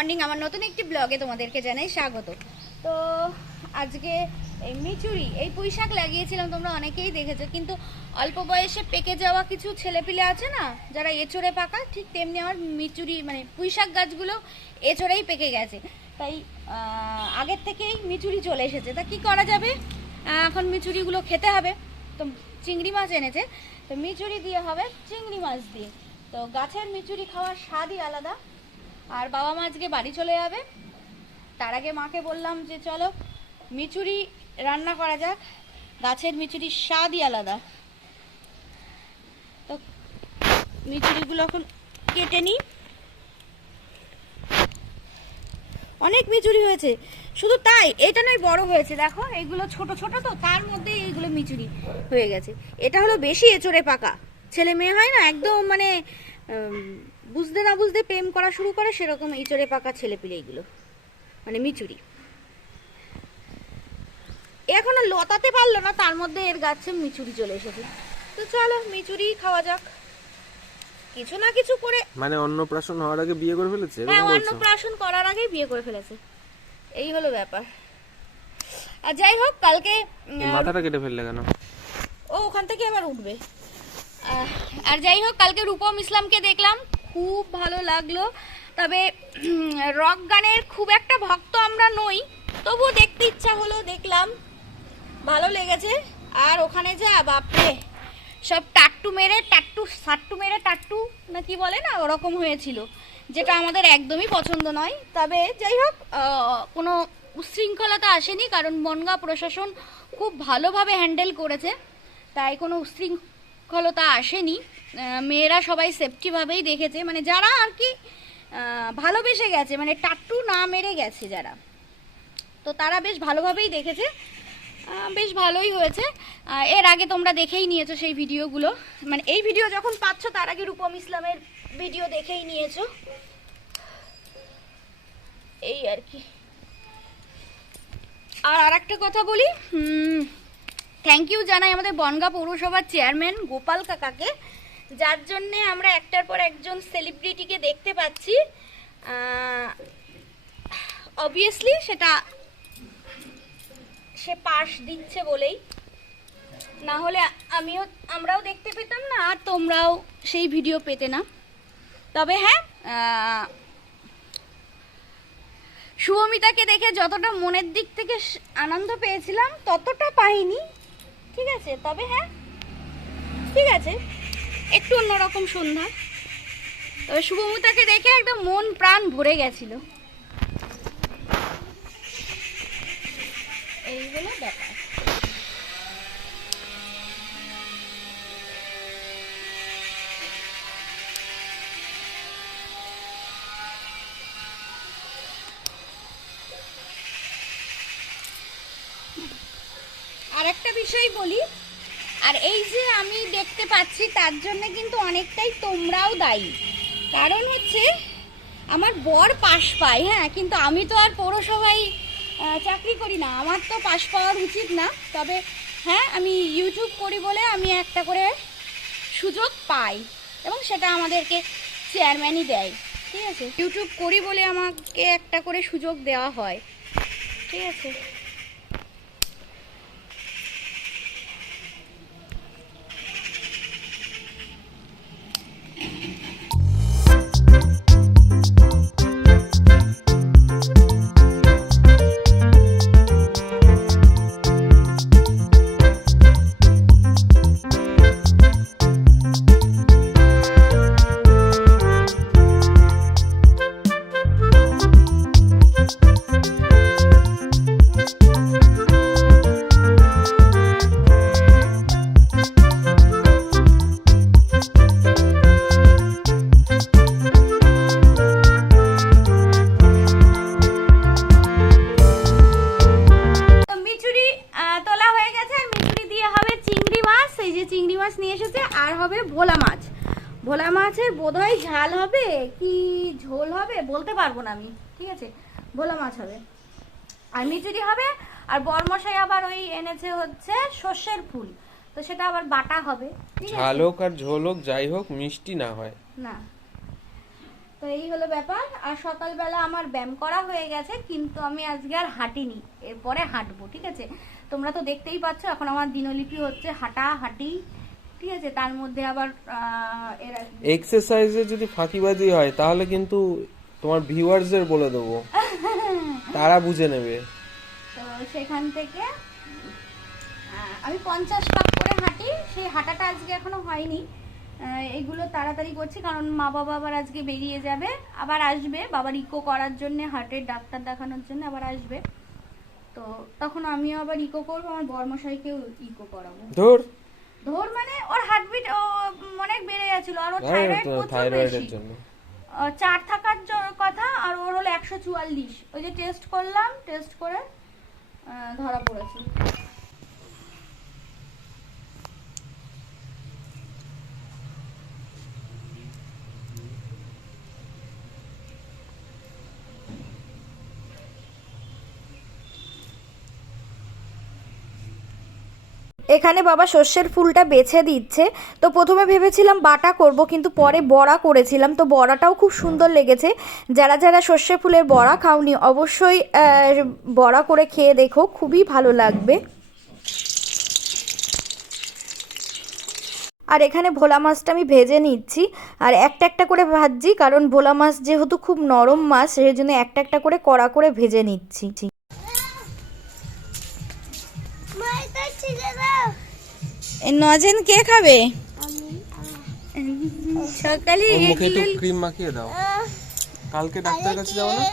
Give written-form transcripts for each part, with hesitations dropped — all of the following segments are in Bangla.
মর্নিং, আমার নতুন একটি ব্লগে তোমাদেরকে জানাই স্বাগত। তো আজকে এই মিচুরি, এই পুঁই শাক লাগিয়েছিলাম, তোমরা অনেকেই দেখেছো, কিন্তু অল্প বয়সে পেকে যাওয়া কিছু ছেলেপিলে আছে না, যারা এঁচড়ে পাকা, ঠিক তেমনি আমার মিচুরি মানে পুঁই শাক গাছগুলো এঁচড়েই পেকে গেছে। তাই আগের থেকেই মিচুরি চলে এসেছে। তা কি করা যাবে, এখন মিচুরিগুলো খেতে হবে। তো চিংড়ি মাছ এনেছে, তো মিচুরি দিয়ে হবে চিংড়ি মাছ দিয়ে। তো গাছের মিচুরি খাওয়ার স্বাদই আলাদা। আর বাবা মা আজকে বাড়ি চলে যাবে, তার আগে মাকে বললাম যে চলো মিচুরি রান্না করা যাক, গাছের মিচুরির স্বাদই আলাদা। তো মিচুরিগুলো এখন কেটে নিই। অনেক মিচুরি হয়েছে, শুধু তাই এটা নয়, বড় হয়েছে, দেখো এইগুলো ছোট ছোট, তো তার মধ্যে এইগুলো মিচুরি হয়ে গেছে। এটা হলো বেশি এঁচড়ে পাকা, ছেলে মেয়ে হয় না একদম, মানে বুঝতে না বুঝতে প্রেম করা শুরু করে, সেরকম এঁচড়ে পাকা ছেলেপিলে এইগুলো, মানে মিচুরি। এখনো লতাতে পারলো না, তার মধ্যে এর গাছে মিচুরি চলে এসেছে। তো চলো মিচুরি খাওয়া যাক, কিছু না কিছু করে। মানে অন্নপ্রাশন হওয়ার আগে বিয়ে করে ফেলেছে? হ্যাঁ, অন্নপ্রাশন করার আগেই বিয়ে করে ফেলেছে, এই হলো ব্যাপার। আর যাই হোক, কালকে মাথাটা কেটে ফেললে কেন? ও ওখান থেকে আবার উঠবে। আর যাই হোক, কালকে রূপম ইসলামকে দেখলাম, খুব ভালো লাগলো। তবে রক গানের খুব একটা ভক্ত আমরা নই, তবুও দেখতে ইচ্ছা হলো, দেখলাম, ভালো লেগেছে। আর ওখানে যা বাপরে, সব টাট্টু মেরে টাট্টু না কি বলে না, ওরকম হয়েছিল, যেটা আমাদের একদমই পছন্দ নয়। তবে যাই হোক, কোনো উচ্ছৃঙ্খলতা আসেনি, কারণ বনগাঁ প্রশাসন খুব ভালোভাবে হ্যান্ডেল করেছে, তাই কোনো উচ্ছৃঙ্খলতা আসেনি। মেয়েরা সবাই সেফটিভাবেই দেখেছে, মানে যারা আর কি ভালোবেসে গেছে, মানে টাট্টু না মেরে গেছে যারা, তো তারা বেশ ভালোভাবেই দেখেছে, বেশ ভালোই হয়েছে। এর আগে তোমরা দেখেই নিয়েছো সেই ভিডিওগুলো, মানে এই ভিডিও যখন পাচ্ছ তার আগে রূপম ইসলামের ভিডিও দেখেই নিয়েছো, এই আর কি। আর একটা কথা বলি, থ্যাংক ইউ জানাই আমাদের বনগাঁ পৌরসভার চেয়ারম্যান গোপাল কাকাকে, যার জন্যে আমরা একটার পর একজন সেলিব্রিটিকে দেখতে পাচ্ছি। অবভিয়াসলি সেটা সে পাশ দিচ্ছে বলেই, না হলে আমরাও দেখতে পেতাম না, আর তোমরাও সেই ভিডিও পেতে না। তবে হ্যাঁ, শুভমিতাকে দেখে যতটা মনের দিক থেকে আনন্দ পেয়েছিলাম ততটা পাইনি, ঠিক আছে। তবে হ্যাঁ, ঠিক আছে, একটু অন্যরকম সন্ধ্যা। তবে শুভমিতাকে দেখে একদম মন প্রাণ ভরে গেছিল, এই হলো ব্যাপার। আর একটা বিষয় বলি, আর এই যে আমি দেখতে পাচ্ছি তার জন্য কিন্তু অনেকটাই তোমরাও দায়ী। কারণ হচ্ছে আমার বর পাশ পায়, হ্যাঁ, কিন্তু আমি তো আর পৌরসভায় চাকরি করি না, আমার তো পাশ পাওয়ার উচিত না। তবে হ্যাঁ, আমি ইউটিউব করি বলে আমি একটা করে সুযোগ পাই, এবং সেটা আমাদেরকে চেয়ারম্যানই দেয়, ঠিক আছে। ইউটিউব করি বলে আমাকে একটা করে সুযোগ দেওয়া হয়, ঠিক আছে। ভোলা মাছের বোধহয় ঝাল হবে কি ঝোল হবে বলতে পারবো না আমি, ঠিক আছে। ভোলা মাছ হবে আর মিচুরি হবে, আর বরমশাই আবার ওই এনেছে হচ্ছে সর্ষের ফুল, তো সেটা আবার বাটা হবে, ঠিক আছে। ঝাল হোক আর ঝোল হোক, যাই হোক, মিষ্টি না হয় না। তো এই হলো ব্যাপার। আর সকালবেলা আমার ব্যায়াম করা হয়ে গেছে, কিন্তু আমি আজকে আর হাঁটিনি, এরপরে হাঁটবো, ঠিক আছে। তোমরা তো দেখতেই পাচ্ছ এখন আমার দিনলিপি হচ্ছে হাঁটি, ঠিক আছে। তার মধ্যে আবার এক্সারসাইজে যদি ফাঁকিবাজি হয় তাহলে কিন্তু তোমার ভিউয়ার্সদের বলে দেবো, তারা বুঝে নেবে। তো সেখান থেকে আমি 50 পাক করে হাঁটি, সেই হাঁটাটা আজকে এখনো হয়নি। এগুলো তাড়াতাড়ি করছি কারণ মা বাবা আবার আজকে বেরিয়ে যাবে, আবার আসবে বাবার ইকো করার জন্য, হার্টের ডাক্তার দেখানোর জন্য আবার আসবে। তো তখন আমিও আবার ইকো করবো, আমার বর্মশাইকেও ইকো করাবো। ধর মানে ওর হার্টবিট অনেক বেড়ে গেছিল, আর ওর থাইরয়েড প্রচুর বেশি, 4 থাকার কথা, আর ওর হলো 144। ওই যে টেস্ট করলাম, টেস্ট করে ধরা পড়েছে। এখানে বাবা সর্ষের ফুলটা বেছে দিচ্ছে। তো প্রথমে ভেবেছিলাম বাটা করব, কিন্তু পরে বড়া করেছিলাম, তো বড়াটাও খুব সুন্দর লেগেছে। যারা যারা সর্ষে ফুলের বড়া খাওনি অবশ্যই বড়া করে খেয়ে দেখো, খুবই ভালো লাগবে। আর এখানে ভোলা মাছটা আমি ভেজে নিচ্ছি, আর একটা একটা করে ভাজছি, কারণ ভোলা মাছ যেহেতু খুব নরম মাছ, সেই জন্য একটা একটা করে কড়া করে ভেজে নিচ্ছি। নজেন কে খাবে? সকালে মুখে একটু ক্রিম মাখিয়ে দাও। কালকে ডাক্তার কাছে যাও না?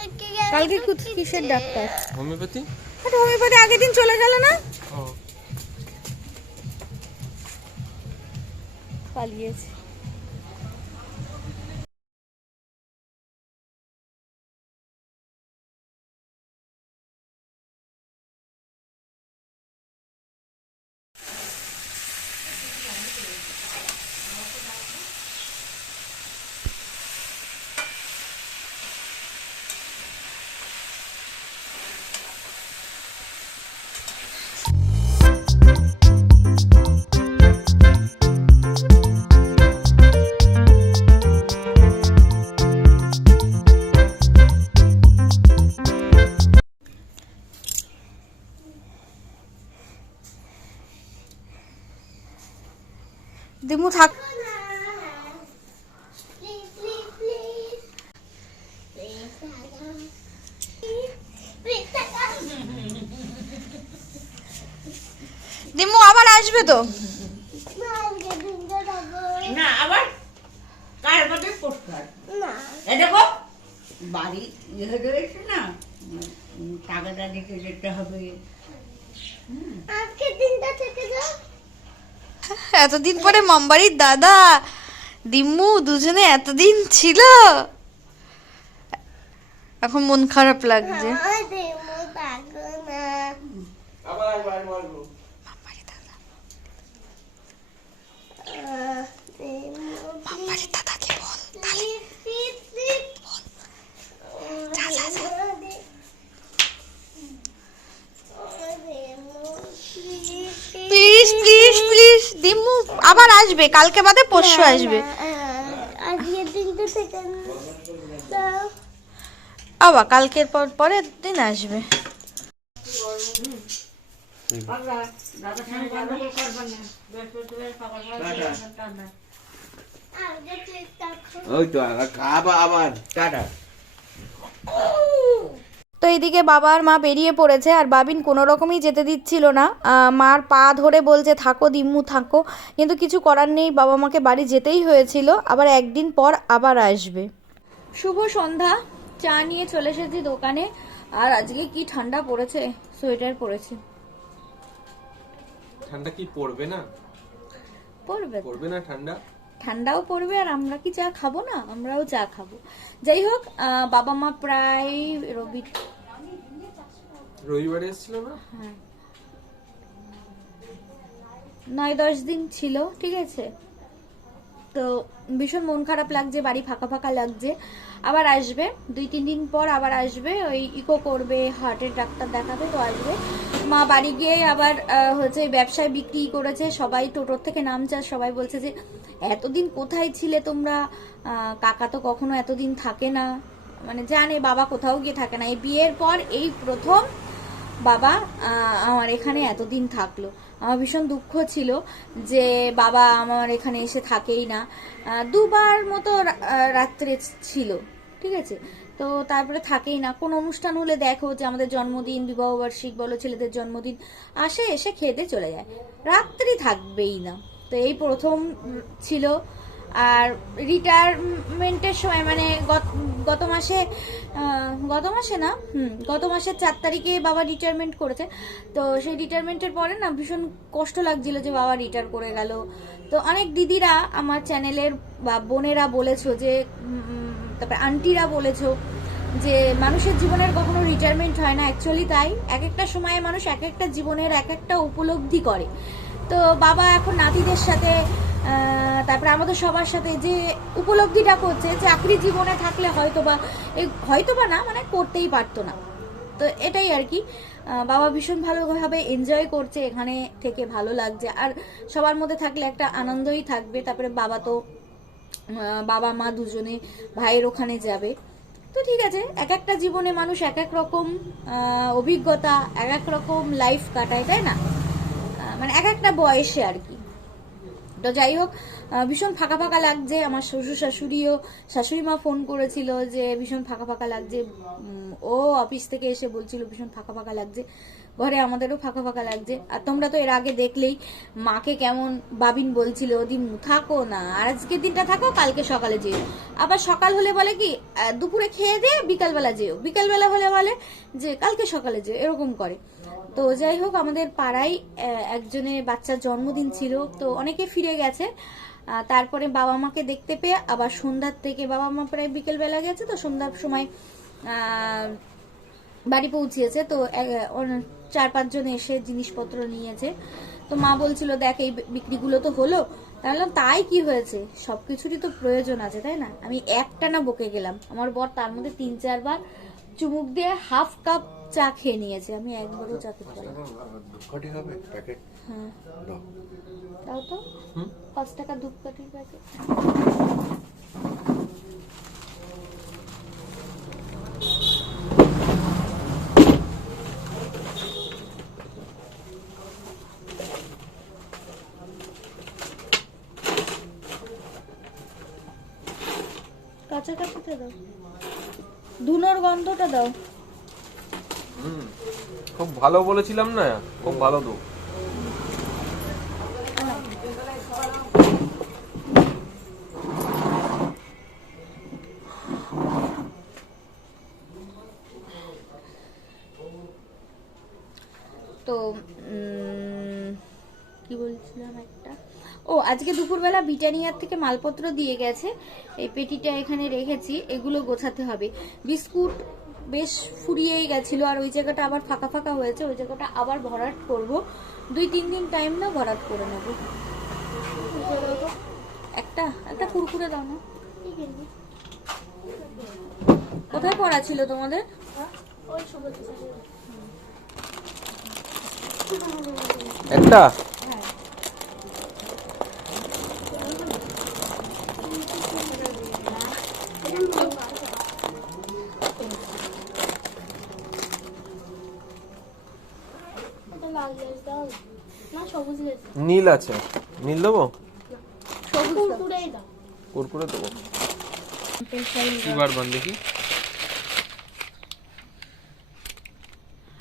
কালকে কিসের ডাক্তার? হোমিওপ্যাথি। হোমিওপ্যাথি আগের দিন চলে গেল না? পালিয়েছে। দিমু থাক। দিমু আবার আসবে তো না, আবার কার বাড়ি পোস্টার না, এই দেখো বাড়ি হয়ে রয়েছে না, টাকাটা দিতে যেতে হবে। আজকে দিনটা থেকে যাও। এতদিন পরে মামবাড়ির দাদা দিম্মু দুজনে এতদিন ছিল, এখন মন খারাপ লাগছে। মামবাড়ির দাদাকে বল প্লিজ প্লিজ প্লিজ। দিম্মু আবার আসবে, কালকে বাদে পরশু আসবে। আবার কালকের পরের দিন আসবে। তো এইদিকে বাবা আর মা বেরিয়ে পড়েছে, আর বাবিন কোনো রকমই যেতে দিচ্ছিল না, মার পা ধরে বলছে থাকো দিম্মু থাকো, কিন্তু কিছু করার নেই, বাবা মাকে বাড়ি যেতেই হয়েছিল, আবার একদিন পর আবার আসবে। শুভ সন্ধ্যা, চা নিয়ে চলে এসেছি দোকানে, আর আজকে কি ঠান্ডা পড়েছে, সোয়েটার পরেছি। ঠান্ডা কি পড়বে না? পড়বে না ঠান্ডা? ঠান্ডাও পড়বে, আর আমরা কি চা খাবো না? আমরাও চা খাবো। যাই হোক, বাবা মা প্রায় রবিবারে এসেছিল না? হ্যাঁ, 9-10 দিন ছিল, ঠিক আছে। তো ভীষণ মন খারাপ লাগছে, বাড়ি ফাঁকা ফাঁকা লাগছে। আবার আসবে 2-3 দিন পর, আবার আসবে, ওই ইকো করবে, হার্টের ডাক্তার দেখাবে, তো আসবে। মা বাড়ি গিয়ে আবার হচ্ছে ব্যবসায় বিক্রি করেছে, সবাই টোটোর থেকে নামছে, আর সবাই বলছে যে এতদিন কোথায় ছিলে তোমরা, কাকা তো কখনো এতদিন থাকে না, মানে জানে বাবা কোথাও গিয়ে থাকে না, এই বিয়ের পর এই প্রথম বাবা আমার এখানে এতদিন থাকলো। আমার ভীষণ দুঃখ ছিল যে বাবা আমার এখানে এসে থাকেই না। দুবার মতো রাত্রে ছিল, ঠিক আছে, তো তারপরে থাকেই না। কোন অনুষ্ঠান হলে দেখো যে আমাদের জন্মদিন, বিবাহবার্ষিক বলো, ছেলেদের জন্মদিন, আসে এসে খেতে চলে যায়, রাত্রি থাকবেই না। তো এই প্রথম ছিল। আর রিটায়ারমেন্টের সময় মানে গত মাসে না, গত মাসের 4 তারিখে বাবা রিটায়ারমেন্ট করেছে। তো সেই রিটায়ারমেন্টের পরে না ভীষণ কষ্ট লাগছিল যে বাবা রিটায়ার করে গেল। তো অনেক দিদিরা আমার চ্যানেলের বা বোনেরা বলেছো যে, তারপরে আন্টিরা বলেছো যে মানুষের জীবনের কখনো রিটায়ারমেন্ট হয় না। অ্যাকচুয়ালি তাই, এক একটা সময়ে মানুষ এক একটা জীবনের এক একটা উপলব্ধি করে। তো বাবা এখন নাতিদের সাথে, তারপরে আমাদের সবার সাথে যে উপলব্ধিটা করছে, চাকরি জীবনে থাকলে হয়তোবা না, মানে করতেই পারতো না। তো এটাই আর কি, বাবা ভীষণ ভালোভাবে এনজয় করছে, এখানে থেকে ভালো লাগছে। আর সবার মধ্যে থাকলে একটা আনন্দই থাকবে। তারপরে বাবা মা দুজনে ভাইয়ের ওখানে যাবে। তো ঠিক আছে, এক একটা জীবনে মানুষ এক এক রকম অভিজ্ঞতা, এক এক রকম লাইফ কাটায়, তাই না, মানে এক একটা বয়সে আর কি। তো যাই হোক, ভীষণ ফাঁকা ফাঁকা লাগছে। আমার শ্বশুর শাশুড়ি মা ফোন করেছিল যে ভীষণ ফাঁকা ফাঁকা লাগছে। ও অফিস থেকে এসে বলছিল ভীষণ ফাঁকা ফাঁকা লাগছে, ঘরে আমাদেরও ফাঁকা ফাঁকা লাগছে। আর তোমরা তো এর আগে দেখলেই মাকে কেমন বাবিন বলছিল, দিন থাকো না, আর আজকের দিনটা থাকো, কালকে সকালে যেও। আবার সকাল হলে বলে কি দুপুরে খেয়ে দিয়ে বিকালবেলা যেও, বিকালবেলা হলে বলে যে কালকে সকালে যেও, এরকম করে। তো যাই হোক, আমাদের পাড়ায় একজনের বাচ্চার জন্মদিন ছিল, তো অনেকে ফিরে গেছে। তারপরে বাবা মাকে দেখতে পেয়ে আবার সন্ধ্যার থেকে, বাবা মা প্রায় বিকেলবেলা গেছে, তো সন্ধ্যার সময় বাড়ি পৌঁছিয়েছে। তো 4-5 জন এসে জিনিসপত্র নিয়েছে। তো মা বলছিল দেখ এই বিক্রিগুলো তো হলো। তাহলে তাই কি হয়েছে, সবকিছুরই তো প্রয়োজন আছে, তাই না। আমি একটানা বকে গেলাম, আমার বর তার মধ্যে 3-4 বার চুমুক দিয়ে হাফ কাপ চা খেয়ে নিয়েছে, আমি একবারও চা খেতে পারি। হ্যাঁ দাও তো, 5 টাকা ধূপকাঠির প্যাকেট। কাছাকাছিতে দাও, ধুনোর গন্ধটা দাও। খুব ভালো বলেছিলাম না, খুব ভালো তো। তো কি বলছিলাম একটা, আজকে দুপুরবেলা ব্রিটানিয়ার থেকে মালপত্র দিয়ে গেছে, এই পেটিটা এখানে রেখেছি, এগুলো গোছাতে হবে। বিস্কুট বেশ ফুরিয়েই গেছিল, আর ওই জায়গাটা আবার ফাঁকা ফাঁকা হয়েছে, ওই জায়গাটা আবার ভরাট করব। 2-3 দিন টাইম না, ভরাট করে নেব। একটা কুরকুরে দাও না। কোথায় পড়া ছিল তোমাদের? একটা নীল আছে, নীল দেবো, কুরকুরে দেবো। এবার দেখি,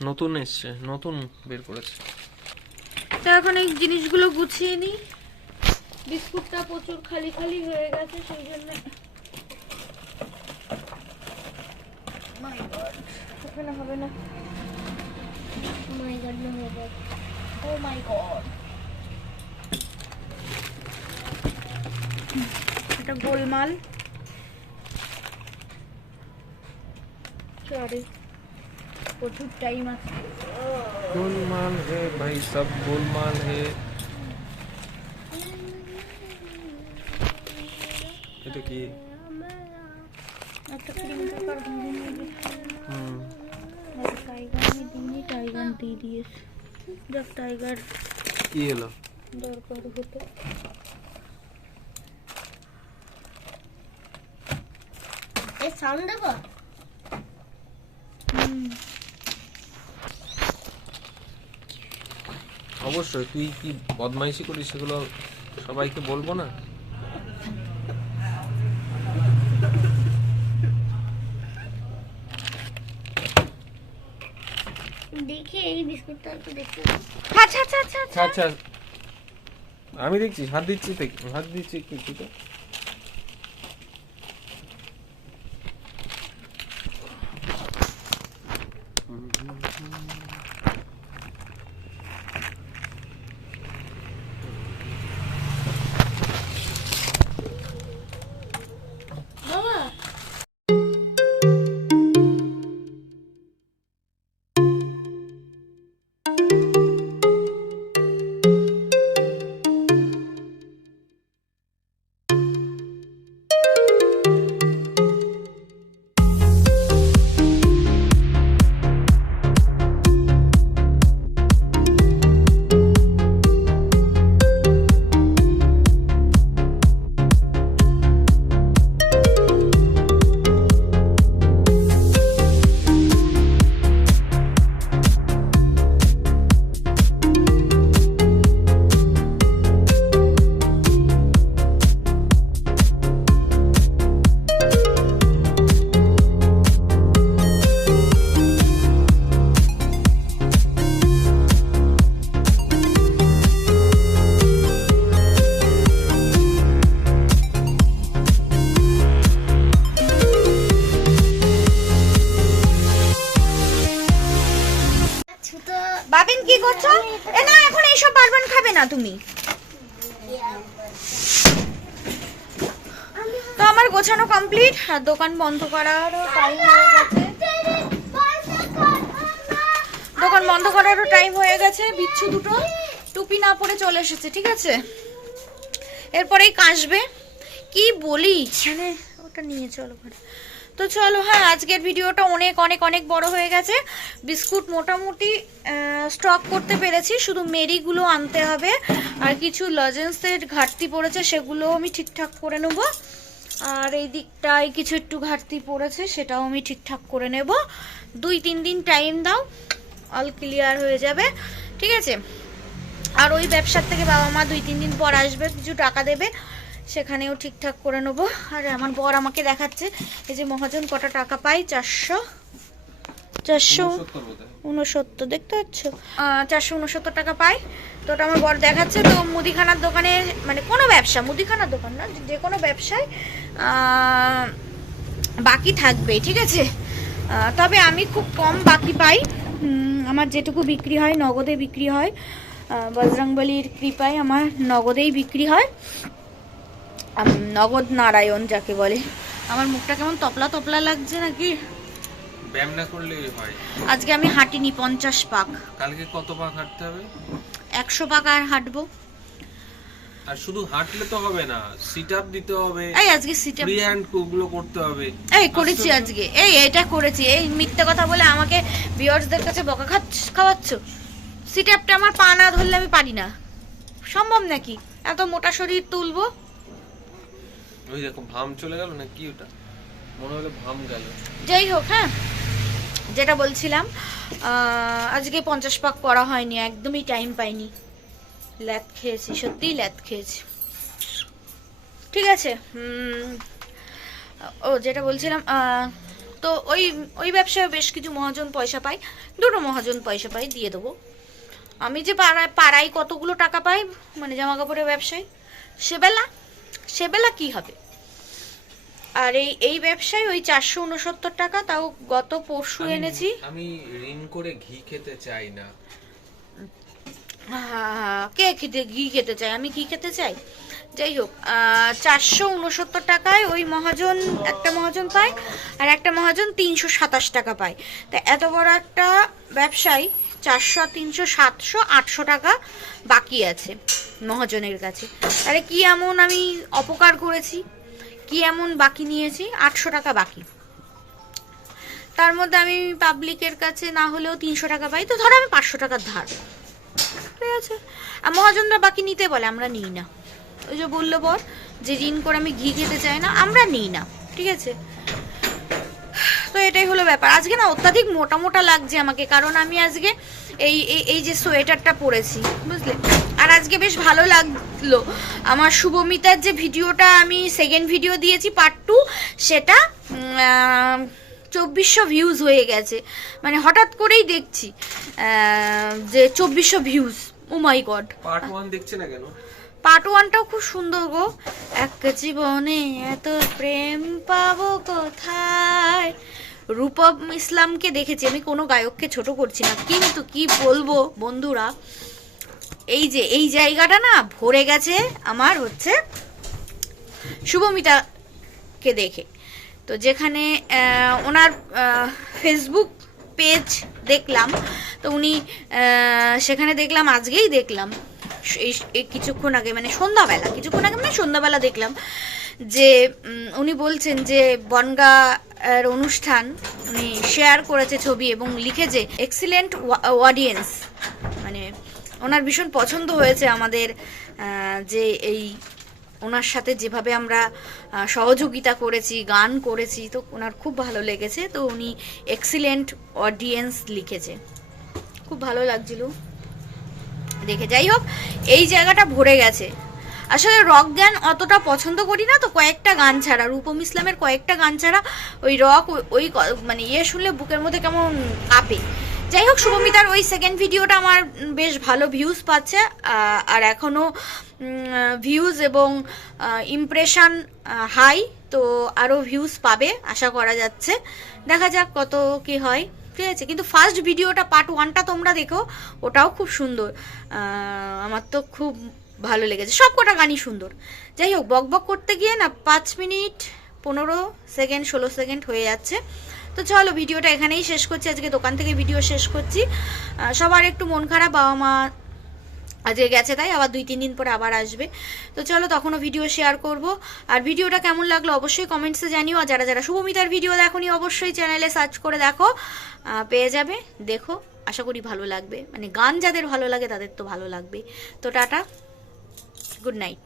নতুন এসছে, নতুন বের করেছে। তো এখন এই জিনিসগুলো গুছিয়ে নি, বিস্কুটটা প্রচুর খালি খালি হয়ে গেছে, সেই জন্য। মাই গড, ওখানে হবে না। মাই গড, ও মাই গড, এটা গোলমাল। সরি, প্রচুর টাইম আছে। গোলমাল হে ভাই, সব গোলমাল হে। এটা কি? একটা ক্রিম পেপার ভরে নিয়ে গেছি। টাইগার আমি দিইনি, টাইগার দিয়ে দিয়েছে। যাক, টাইগার কি হলো? দরকার হতো। অবশ্যই, তুই কি বদমাইশি করিস সেগুলো সবাইকে বলবো না? দেখি এই বিস্কুটটা একটু দেখতে। আচ্ছা আচ্ছা আচ্ছা আচ্ছা আচ্ছা, আমি দেখছি, হাত দিচ্ছি একটু ঠিক আছে। বাবা বাবিন কি করছো? এ না, এখন এইসব বারবার খাবে না তুমি। তো আমার গোছানো কমপ্লিট, আর দোকান বন্ধ করারও টাইম হয়ে গেছে। দোকান বন্ধ করারও টাইম হয়ে গেছে। বিচ্ছু দুটো টুপি না পরে চলে এসেছে, ঠিক আছে? এরপরেই কাশবে। কি বলি, মানে ওটা নিয়ে চলো ঘরে। তো চলো, হ্যাঁ, আজকের ভিডিওটা অনেক অনেক অনেক বড় হয়ে গেছে। বিস্কুট মোটামুটি স্টক করতে পেরেছি, শুধু মেরিগুলো আনতে হবে। আর কিছু লজেন্সের ঘাটতি পড়েছে, সেগুলো আমি ঠিকঠাক করে নেব। আর এই দিকটায় কিছু একটু ঘাটতি পড়েছে, সেটাও আমি ঠিকঠাক করে নেব। 2-3 দিন টাইম দাও, অল ক্লিয়ার হয়ে যাবে, ঠিক আছে? আর ওই ব্যবসার থেকে বাবা মা 2-3 দিন পর আসবে, কিছু টাকা দেবে, সেখানেও ঠিকঠাক করে নেবো। আর আমার বর আমাকে দেখাচ্ছে এই যে মহাজন কটা টাকা পাই, 469, দেখতে পাচ্ছ? 469 টাকা পাই। তো ওটা আমার বর দেখাচ্ছে। তো মুদিখানার দোকানে, মানে কোনো ব্যবসা, মুদিখানার দোকান না, যে কোনো ব্যবসায় বাকি থাকবে, ঠিক আছে? তবে আমি খুব কম বাকি পাই। আমার যেটুকু বিক্রি হয় নগদে বিক্রি হয়। বজরংবলির কৃপায় আমার নগদেই বিক্রি হয়। নগদ নারায়ণ যাকে বলে। আমার মুখটা কেমন তপলা তপলা লাগছে নাকি? ব্যায়াম না করলেই হয়। আজকে আমি হাঁটিনি 50 পাক। কালকে কত পাক হাঁটতে হবে? 100 পাক আর হাঁটবো। আর শুধু হাঁটলে তো হবে না, সিট আপ দিতে হবে। এই আজকে সিট আপ, ফ্রি হ্যান্ড গুলো করতে হবে। এই করেছি আজকে, এটা করেছি। এই মিথ্যা কথা বলে আমাকে ভিউয়ার্সদের কাছে বকা খাওয়াচ্ছ। সিট আপটা আমার পা না ধরলে আমি পারি না। সম্ভব নাকি এত মোটা শরীর তুলবো? ওই দেখো ভাম চলে গেল না কি, ওটা মনে হলো ভাম গেল। যাই হোক, হ্যাঁ, যেটা বলছিলাম, আজকে 50 পাক করা হয়নি, একদমই টাইম পাইনি। ল্যাদ খেয়েছি, সত্যিই ল্যাদ খেয়েছি, ঠিক আছে? ও যেটা বলছিলাম, তো ওই ব্যবসায় বেশ কিছু মহাজন পয়সা পাই, 2টো মহাজন পয়সা পাই, দিয়ে দেবো। আমি যে পাড়ায় কতগুলো টাকা পাই, মানে জামা কাপড়ের ব্যবসায়, সেবেলা কি হবে? আর এই ব্যবসায় ওই 469 টাকা, তাও গত পরশু এনেছি। আমি ঋণ করে ঘি খেতে চাই না। কে ঘি খেতে চায়? আমি ঘি খেতে চাই? যাই হোক, 469 টাকায় ওই মহাজন, একটা মহাজন পায়, আর একটা মহাজন 327 টাকা পায়। তা এত বড় একটা ব্যবসায় 400, 300, 700, 800 টাকা বাকি আছে মহাজনের কাছে। তাহলে কি এমন আমি অপকার করেছি, কি এমন বাকি নিয়েছি? 800 টাকা বাকি। তার মধ্যে আমি পাবলিকের কাছে না হলেও 300 টাকা পাই, তো ধরো আমি 500 টাকার ধার, ঠিক আছে? আর মহাজনরা বাকি নিতে বলে, আমরা নিই না। ওই যে বললো বর যে ঋণ করে আমি ঘি খেতে চাই না, আমরা নিই না, ঠিক আছে? এটাই হলো ব্যাপার। আজকে না অত্যাধিক মোটা মোটা লাগছে আমাকে, কারণ আমি আজকে এই এই যে সোয়েটারটা পরেছি, বুঝলে। আর আজকে বেশ ভালো লাগলো। আমার শুভমিতার যে ভিডিওটা আমি সেকেন্ড ভিডিও দিয়েছি পার্ট 2, সেটা 2400 ভিউজ হয়ে গেছে। মানে হঠাৎ করেই দেখছি যে 2400 ভিউজ। ও মাই গড। পার্ট 1 দেখছে না কেন? পার্ট 1টাও খুব সুন্দর গো। এক জীবনে এত প্রেম পাবো কোথায়। রূপম ইসলামকে দেখেছি আমি, কোনো গায়ককে ছোট করছি না, কিন্তু কি বলবো বন্ধুরা, এই যে এই জায়গাটা না ভরে গেছে আমার হচ্ছে শুভমিতাকে দেখে। তো যেখানে ওনার ফেসবুক পেজ দেখলাম, তো উনি সেখানে দেখলাম, আজকেই দেখলাম এই কিছুক্ষণ আগে, মানে সন্ধ্যাবেলা, কিছুক্ষণ আগে মানে সন্ধ্যাবেলা দেখলাম যে উনি বলছেন যে বনগা এর অনুষ্ঠান উনি শেয়ার করেছে ছবি এবং লিখেছে এক্সিলেন্ট অডিয়েন্স। মানে ওনার ভীষণ পছন্দ হয়েছে আমাদের যে এই ওনার সাথে যেভাবে আমরা সহযোগিতা করেছি, গান করেছি, তো ওনার খুব ভালো লেগেছে। তো উনি এক্সিলেন্ট অডিয়েন্স লিখেছে, খুব ভালো লাগছিল দেখে। যাই হোক, এই জায়গাটা ভরে গেছে। আসলে রক গান অতটা পছন্দ করি না, তো কয়েকটা গান ছাড়া, রূপম ইসলামের কয়েকটা গান ছাড়া ওই রক ওই মানে শুনলে বুকের মধ্যে কেমন কাঁপে। যাই হোক, শুভমিতার ওই সেকেন্ড ভিডিওটা আমার বেশ ভালো ভিউজ পাচ্ছে, আর এখনও ভিউজ এবং ইমপ্রেশন হাই, তো আরও ভিউজ পাবে আশা করা যাচ্ছে। দেখা যাক কত কি হয়, ঠিক আছে। কিন্তু ফার্স্ট ভিডিওটা পার্ট 1টা তোমরা দেখো, ওটাও খুব সুন্দর, আমার তো খুব ভালো লেগেছে। সব কটা গানই সুন্দর। যাই হোক, বক বক করতে গিয়ে না 5 মিনিট 15 সেকেন্ড 16 সেকেন্ড হয়ে যাচ্ছে। তো চলো ভিডিওটা এখানেই শেষ করছি, আজকে দোকান থেকে ভিডিও শেষ করছি। সবার একটু মন খারাপ, বাবা মা আজকে গেছে, তাই আবার 2-3 দিন পরে আবার আসবে। তো চলো তখনও ভিডিও শেয়ার করব। আর ভিডিওটা কেমন লাগলো অবশ্যই কমেন্টসে জানিও। আর যারা যারা শুভমিতার ভিডিও দেখোনি অবশ্যই চ্যানেলে সার্চ করে দেখো, পেয়ে যাবে, দেখো, আশা করি ভালো লাগবে। মানে গান যাদের ভালো লাগে তাদের তো ভালো লাগবে। তো টাটা, গুড নাইট।